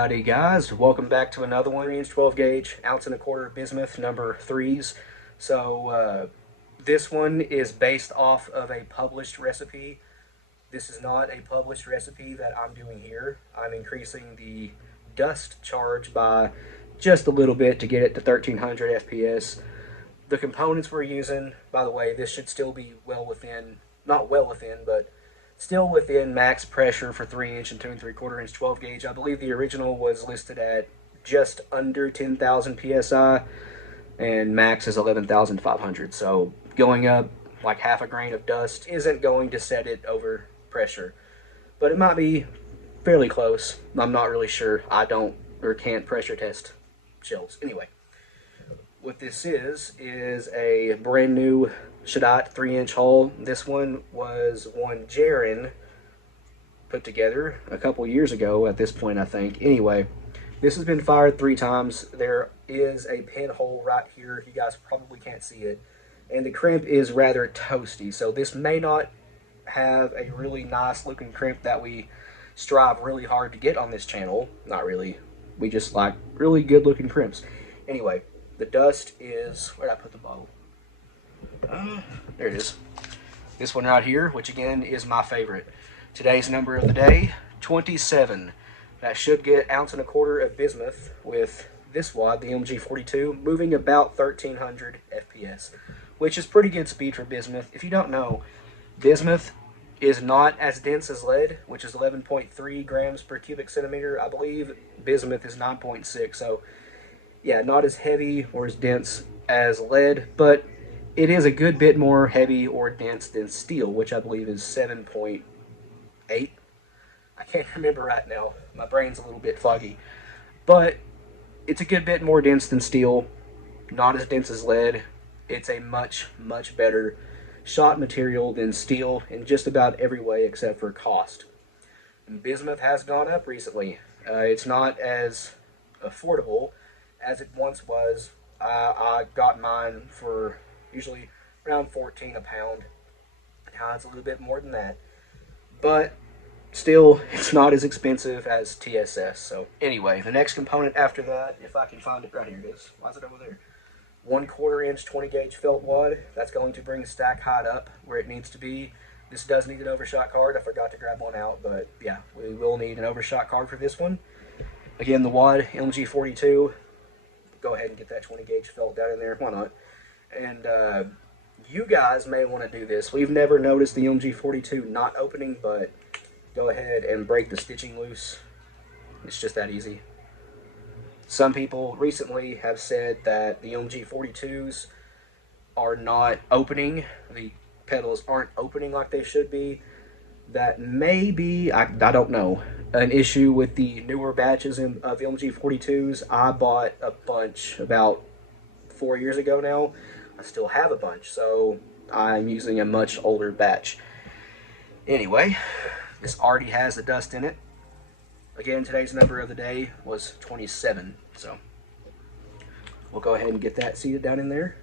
Alrighty guys, welcome back to another one. 3" 12 gauge, ounce and a quarter bismuth number 3s. This one is based off of a published recipe. This is not a published recipe that I'm doing here. I'm increasing the dust charge by just a little bit to get it to 1300 FPS. The components we're using, by the way, this should still be well within, not well within, but still within max pressure for 3" and 2 3/4" 12 gauge. I believe the original was listed at just under 10,000 psi, and max is 11,500. So going up like half a grain of dust isn't going to set it over pressure, but it might be fairly close. I'm not really sure. I don't or can't pressure test shells. Anyway, what this is a brand new Shadite 3" hull. This one was one Jaren put together a couple years ago at this point, I think. Anyway, this has been fired 3 times. There is a pinhole right here. You guys probably can't see it. And the crimp is rather toasty. So this may not have a really nice looking crimp that we strive really hard to get on this channel. Not really. We just like really good looking crimps. Anyway, the dust is, where'd I put the bottle? There it is. This one right here, which again is my favorite. Today's number of the day, 27. That should get ounce and a quarter of bismuth with this wad, the MG42, moving about 1300 FPS, which is pretty good speed for bismuth. If you don't know, bismuth is not as dense as lead, which is 11.3 grams per cubic centimeter. I believe bismuth is 9.6, so yeah, not as heavy or as dense as lead, but it is a good bit more heavy or dense than steel, which I believe is 7.8. I can't remember right now. My brain's a little bit foggy. But it's a good bit more dense than steel, not as dense as lead. It's a much, much better shot material than steel in just about every way except for cost. And bismuth has gone up recently. It's not as affordable as it once was. I got mine for usually around 14 a pound. Now it's a little bit more than that, but still it's not as expensive as TSS. So anyway, the next component after that, if I can find it, right here it is. Why is it over there? 1/4" 20 gauge felt wad. That's going to bring the stack height up where it needs to be. This does need an overshot card. I forgot to grab one out, but yeah, we will need an overshot card for this one. Again, the wad MG42. Go ahead and get that 20 gauge felt down in there. Why not? And you guys may want to do this. We've never noticed the MG42 not opening, but go ahead and break the stitching loose. It's just that easy. Some people recently have said that the MG42s are not opening. The pedals aren't opening like they should be. That may be, I don't know, an issue with the newer batches of MG42s. I bought a bunch about 4 years ago now. I still have a bunch, so I'm using a much older batch. Anyway, this already has the dust in it. Again, today's number of the day was 27, so we'll go ahead and get that seated down in there.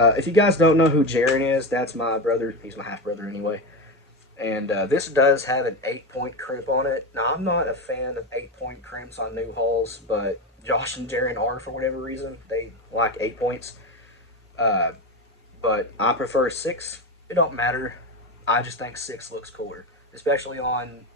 If you guys don't know who Jaren is, that's my brother. He's my half-brother anyway. And this does have an 8-point crimp on it. Now, I'm not a fan of 8-point crimps on new hulls, but Josh and Jaren are for whatever reason. They like 8 points. But I prefer 6. It don't matter. I just think 6 looks cooler, especially on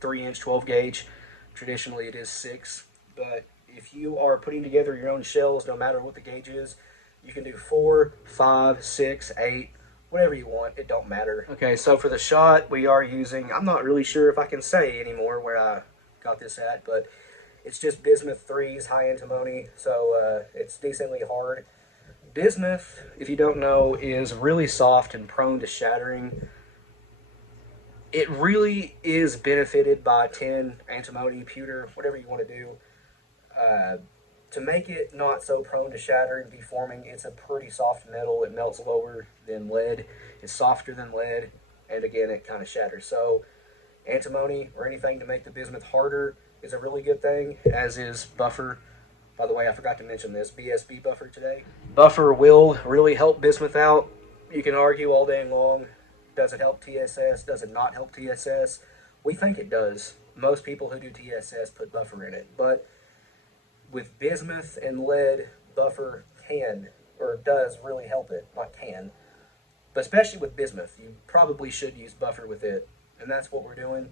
3" 12 gauge. Traditionally, it is 6. But if you are putting together your own shells, no matter what the gauge is, you can do 4, 5, 6, 8, whatever you want. It don't matter. Okay, so for the shot, we are using, I'm not really sure if I can say anymore where I got this at, but it's just Bismuth 3s, high antimony, so it's decently hard. Bismuth, if you don't know, is really soft and prone to shattering. It really is benefited by tin, antimony, pewter, whatever you want to do. To make it not so prone to shattering, deforming, it's a pretty soft metal. It melts lower than lead. It's softer than lead, and again, it kind of shatters. So antimony or anything to make the bismuth harder is a really good thing, as is buffer. By the way, I forgot to mention this, BSB buffer today. Buffer will really help bismuth out. You can argue all day long. Does it help TSS? Does it not help TSS? We think it does. Most people who do TSS put buffer in it, but with bismuth and lead, buffer can or does really help it. Not can, but especially with bismuth, you probably should use buffer with it, and that's what we're doing.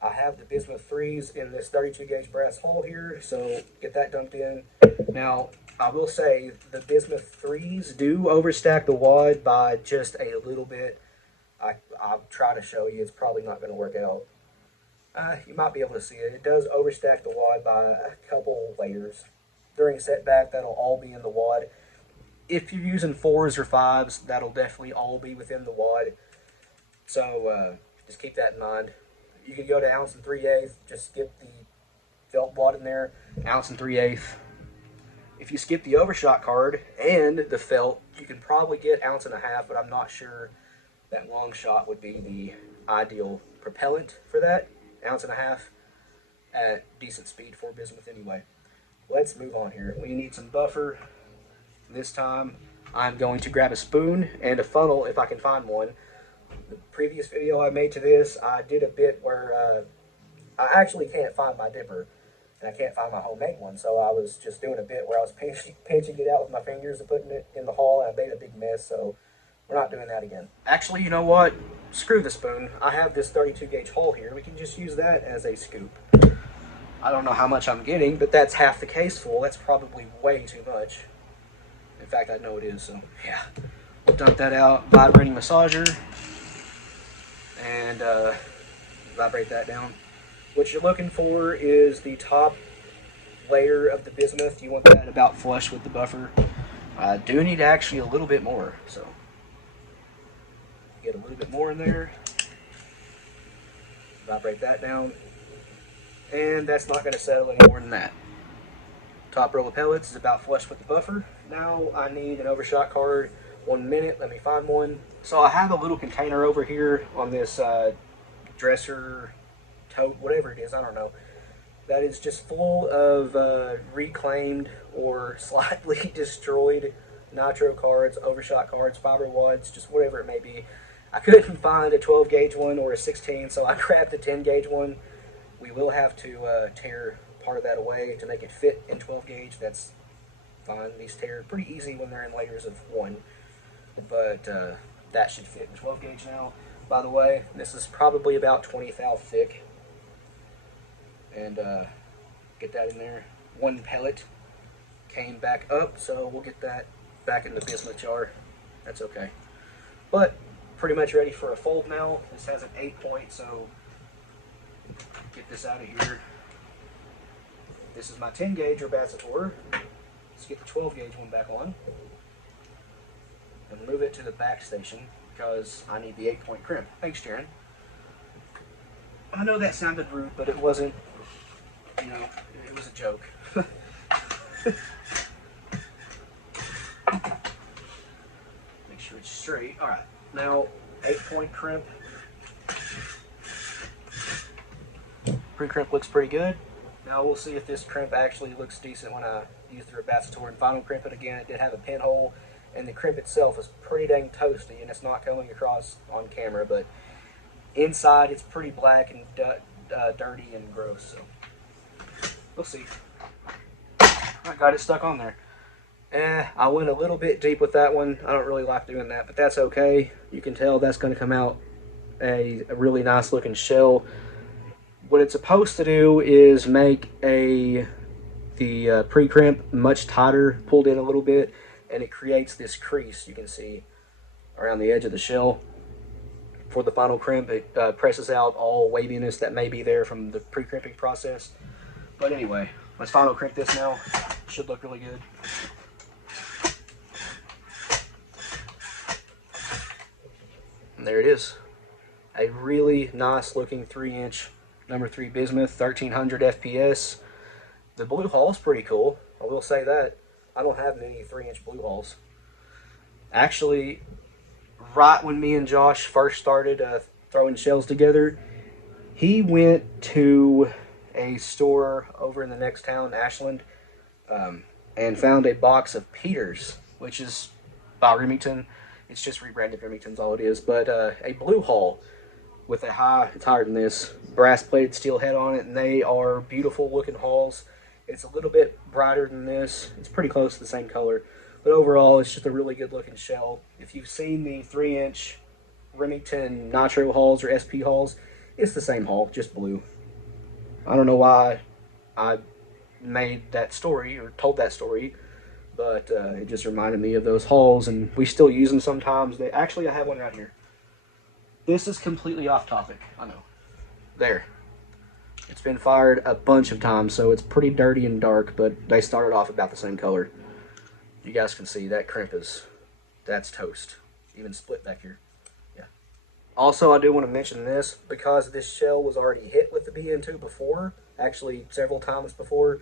I have the bismuth 3s in this 32 gauge brass hull here, so get that dumped in. Now, I will say the bismuth 3s do overstack the wad by just a little bit. I'll try to show you. It's probably not going to work out. You might be able to see it. It does overstack the wad by a couple layers. During setback, that'll all be in the wad. If you're using 4s or 5s, that'll definitely all be within the wad. So just keep that in mind. You can go to 1 3/8, just skip the felt wad in there, 1 3/8. If you skip the overshot card and the felt, you can probably get 1 1/2, but I'm not sure that long shot would be the ideal propellant for that. 1 1/2 at decent speed for bismuth anyway. Let's move on here. We need some buffer. This time I'm going to grab a spoon and a funnel if I can find one. The previous video I made to this, I did a bit where I actually can't find my dipper, and I can't find my homemade one, so I was just doing a bit where I was pinching it out with my fingers and putting it in the hull, and I made a big mess, so we're not doing that again. Actually, you know what? Screw the spoon. I have this 32 gauge hull here. We can just use that as a scoop. I don't know how much I'm getting, but that's half the case full. That's probably way too much. In fact, I know it is, so yeah. We'll dump that out. Vibrating massager. And vibrate that down. What you're looking for is the top layer of the bismuth. You want that about flush with the buffer. I do need actually a little bit more, so get a little bit more in there. Vibrate that down. And that's not going to settle any more than that. Top row of pellets is about flush with the buffer. Now I need an overshot card. 1 minute, let me find one. So I have a little container over here on this dresser, tote, whatever it is, I don't know. That is just full of reclaimed or slightly destroyed nitro cards, overshot cards, fiber wads, just whatever it may be. I couldn't find a 12 gauge one or a 16, so I grabbed the 10 gauge one. We will have to tear part of that away to make it fit in 12 gauge. That's fine. These tear pretty easy when they're in layers of 1. But that should fit in 12 gauge now. By the way, this is probably about 20 thou thick. And get that in there. 1 pellet came back up, so we'll get that back in the bismuth jar. That's okay. But pretty much ready for a fold now. This has an 8-point, so get this out of here. This is my 10 gauge Urbacitor. Let's get the 12 gauge one back on. And move it to the back station because I need the 8-point crimp. Thanks, Sharon. I know that sounded rude, but it wasn't, you know, it was a joke. Make sure it's straight. Alright, now 8-point crimp. Pre-crimp looks pretty good. Now we'll see if this crimp actually looks decent when I use the Urbacitor and final crimp it again. It did have a pinhole, and the crimp itself is pretty dang toasty, and it's not coming across on camera, but inside it's pretty black and dirty and gross, so we'll see. I got it stuck on there. I went a little bit deep with that one. I don't really like doing that, but that's okay. You can tell that's going to come out a really nice looking shell. What it's supposed to do is make the pre-crimp much tighter, pulled in a little bit, and it creates this crease you can see around the edge of the shell. For the final crimp, it presses out all waviness that may be there from the pre-crimping process. But anyway, let's final crimp this now. Should look really good. And there it is. A really nice looking 3-inch number 3 bismuth, 1300 FPS. The blue hull is pretty cool. I will say that. I don't have many 3-inch blue hulls. Actually, right when me and Josh first started throwing shells together, he went to a store over in the next town, Ashland, and found a box of Peters, which is by Remington. It's just rebranded Remington's all it is, but a blue hull. with a high, it's higher than this, brass plated steel head on it, and they are beautiful looking hulls. It's a little bit brighter than this. It's pretty close to the same color. But overall, it's just a really good looking shell. If you've seen the 3-inch Remington Nitro hulls or SP hulls, it's the same hull, just blue. I don't know why I made that story or told that story, but it just reminded me of those hulls, and we still use them sometimes. Actually, I have one right here. This is completely off topic, I know. There. It's been fired a bunch of times, so it's pretty dirty and dark, but they started off about the same color. You guys can see that crimp that's toast. Even split back here. Yeah. Also, I do want to mention this, because this shell was already hit with the BN2 before, actually several times before,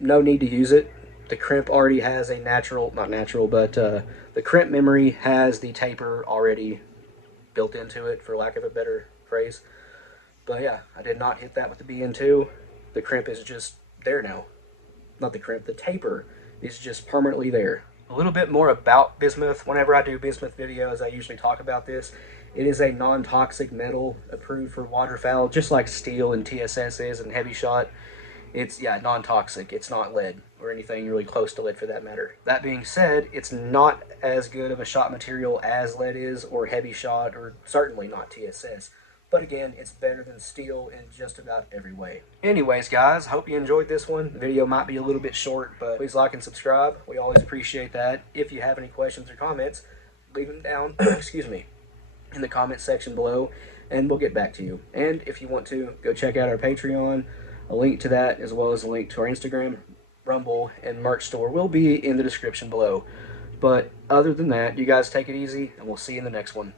no need to use it. The crimp already has a natural, not natural, but the crimp memory has the taper already built into it, for lack of a better phrase. But yeah, I did not hit that with the BN2. The crimp is just there now. Not the crimp, the taper is just permanently there. A little bit more about bismuth. Whenever I do bismuth videos, I usually talk about this. It is a non-toxic metal approved for waterfowl, just like steel and TSS is and heavy shot. It's, yeah, non-toxic. It's not lead or anything really close to lead for that matter. That being said, it's not as good of a shot material as lead is, or heavy shot, or certainly not TSS. But again, it's better than steel in just about every way. Anyways, guys, hope you enjoyed this one. The video might be a little bit short, but please like and subscribe. We always appreciate that. If you have any questions or comments, leave them down, excuse me, in the comment section below, and we'll get back to you. And if you want to, go check out our Patreon. A link to that, as well as a link to our Instagram, Rumble, and merch store will be in the description below. But other than that, you guys take it easy, and we'll see you in the next one.